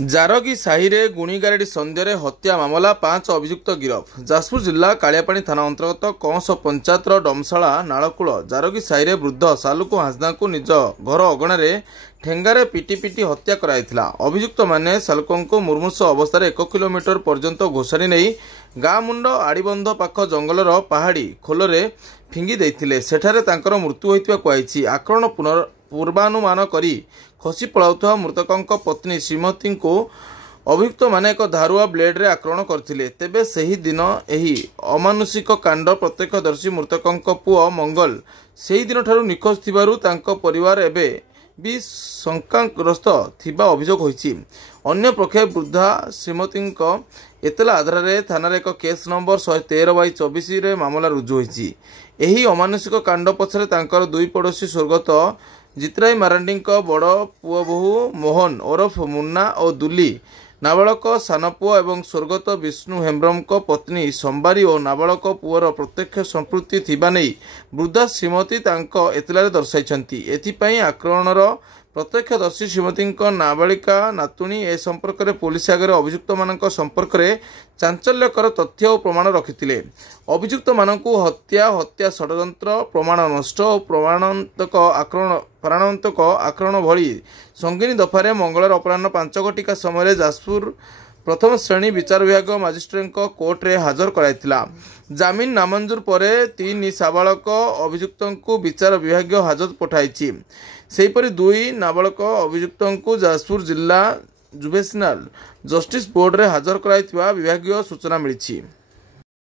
ଜାରଗି ସାହିରେ ଗୁଣିଗାରେଡ଼ି ସନ୍ଦେହରେ ହତ୍ୟା ମାମଲା 5 ଅଭିଯୁକ୍ତ ଗିରଫ। ଯାଜପୁର ଜିଲ୍ଲା କାଳିଆପାଣି ଥାନା ଅନ୍ତର୍ଗତ କଅଁସ ପଞ୍ଚାୟତର ଡମଶାଳା ନାଳକୂଳ ଜାରଗି ସାହିରେ ବୃଦ୍ଧ ସାଲୁକୁ ହାଁସଦାଙ୍କୁ ନିଜ ଘର ଅଗଣାରେ ଠେଙ୍ଗାରେ ପିଟି ପିଟି ହତ୍ୟା କରାଯାଇଥିଲା। ଅଭିଯୁକ୍ତମାନେ ସାଲୁକଙ୍କୁ ମୁମୂର୍ଷୁ ଅବସ୍ଥାରେ 1 କିଲୋମିଟର ପର୍ଯ୍ୟନ୍ତ ଘୋଷାରି ନେଇ ଗାଁ ମୁଣ୍ଡ ଆଡ଼ିବନ୍ଧ ପାଖ ଜଙ୍ଗଲର ପାହାଡ଼ି ଖୋଲରେ ଫିଙ୍ଗି ଦେଇଥିଲେ। ସେଠାରେ ତାଙ୍କର ମୃତ୍ୟୁ ହୋଇଥିବା କୁହାଯାଇଛି। ଆକ୍ରମଣ ପୂର୍ବାନୁମାନ କରି ଖସି ପଳାଉଥିବା ମୃତକଙ୍କ ପତ୍ନୀ ଶ୍ରୀମତୀଙ୍କୁ ଅଭିଯୁକ୍ତମାନେ ଏକ ଧାରୁଆ ବ୍ଲେଡରେ ଆକ୍ରମଣ କରିଥିଲେ। ତେବେ ସେହି ଦିନ ଏହି ଅମାନୁଷିକ କାଣ୍ଡ ପ୍ରତ୍ୟକ୍ଷଦର୍ଶୀ ମୃତକଙ୍କ ପୁଅ ମଙ୍ଗଲ ସେହି ଦିନଠାରୁ ନିଖୋଜ ଥିବାରୁ ତାଙ୍କ ପରିବାର ଏବେ ବି ଶଙ୍କାଗ୍ରସ୍ତ ଥିବା ଅଭିଯୋଗ ହୋଇଛି। ଅନ୍ୟପକ୍ଷେ ବୃଦ୍ଧା ଶ୍ରୀମତୀଙ୍କ ଏତଲା ଆଧାରରେ ଥାନାରେ ଏକ କେସ୍ ନମ୍ବର 113/24ରେ ମାମଲା ରୁଜୁ ହୋଇଛି। ଏହି ଅମାନୁଷିକ କାଣ୍ଡ ପଛରେ ତାଙ୍କର ଦୁଇ ପଡ଼ୋଶୀ ସ୍ୱର୍ଗତ ଜିତରାଇ ମାରାଣ୍ଡିଙ୍କ ବଡ଼ ପୁଅ ବୋହୂ ମୋହନ ଓରଫ ମୁନ୍ନା ଓ ଦୁଲି ନାବାଳକ ସାନପୁଅ ଏବଂ ସ୍ୱର୍ଗତ ବିଷ୍ଣୁ ହେମ୍ବ୍ରମଙ୍କ ପତ୍ନୀ ସମ୍ବାରୀ ଓ ନାବାଳକ ପୁଅର ପ୍ରତ୍ୟକ୍ଷ ସମ୍ପୃକ୍ତି ଥିବା ନେଇ ବୃଦ୍ଧା ଶ୍ରୀମତୀ ତାଙ୍କ ଏତଲାରେ ଦର୍ଶାଇଛନ୍ତି। ଏଥିପାଇଁ ଆକ୍ରମଣର ପ୍ରତ୍ୟକ୍ଷଦର୍ଶୀ ଶ୍ରୀମତୀଙ୍କ ନାବାଳିକା ନାତୁଣୀ ଏ ସମ୍ପର୍କରେ ପୁଲିସ ଆଗରେ ଅଭିଯୁକ୍ତମାନଙ୍କ ସମ୍ପର୍କରେ ଚାଞ୍ଚଲ୍ୟକର ତଥ୍ୟ ଓ ପ୍ରମାଣ ରଖିଥିଲେ। ଅଭିଯୁକ୍ତମାନଙ୍କୁ ହତ୍ୟା ଷଡ଼ଯନ୍ତ୍ର, ପ୍ରମାଣ ନଷ୍ଟ ଓ ପ୍ରାଣନ୍ତକ ଆକ୍ରମଣ ଭଳି ସଙ୍ଗୀନ ଦଫାରେ ମଙ୍ଗଳବାର ଅପରାହ୍ନ 5 ଘଟିକା ସମୟରେ ଯାଜପୁର ପ୍ରଥମ ଶ୍ରେଣୀ ବିଚାର ବିଭାଗ ମାଜିଷ୍ଟ୍ରେଟଙ୍କ କୋର୍ଟରେ ହାଜର କରାଯାଇଥିଲା। ଜାମିନ ନାମଞ୍ଜୁର ପରେ 3 ସାବାଳକ ଅଭିଯୁକ୍ତଙ୍କୁ ବିଚାର ବିଭାଗୀୟ ହାଜତ ପଠାଇଛି। ସେହିପରି 2 ନାବାଳକ ଅଭିଯୁକ୍ତଙ୍କୁ ଯାଜପୁର ଜିଲ୍ଲା ଜୁଭେନାଇଲ ଜଷ୍ଟିସ ବୋର୍ଡରେ ହାଜର କରାଯାଇଥିବା ବିଭାଗୀୟ ସୂଚନା ମିଳିଛି।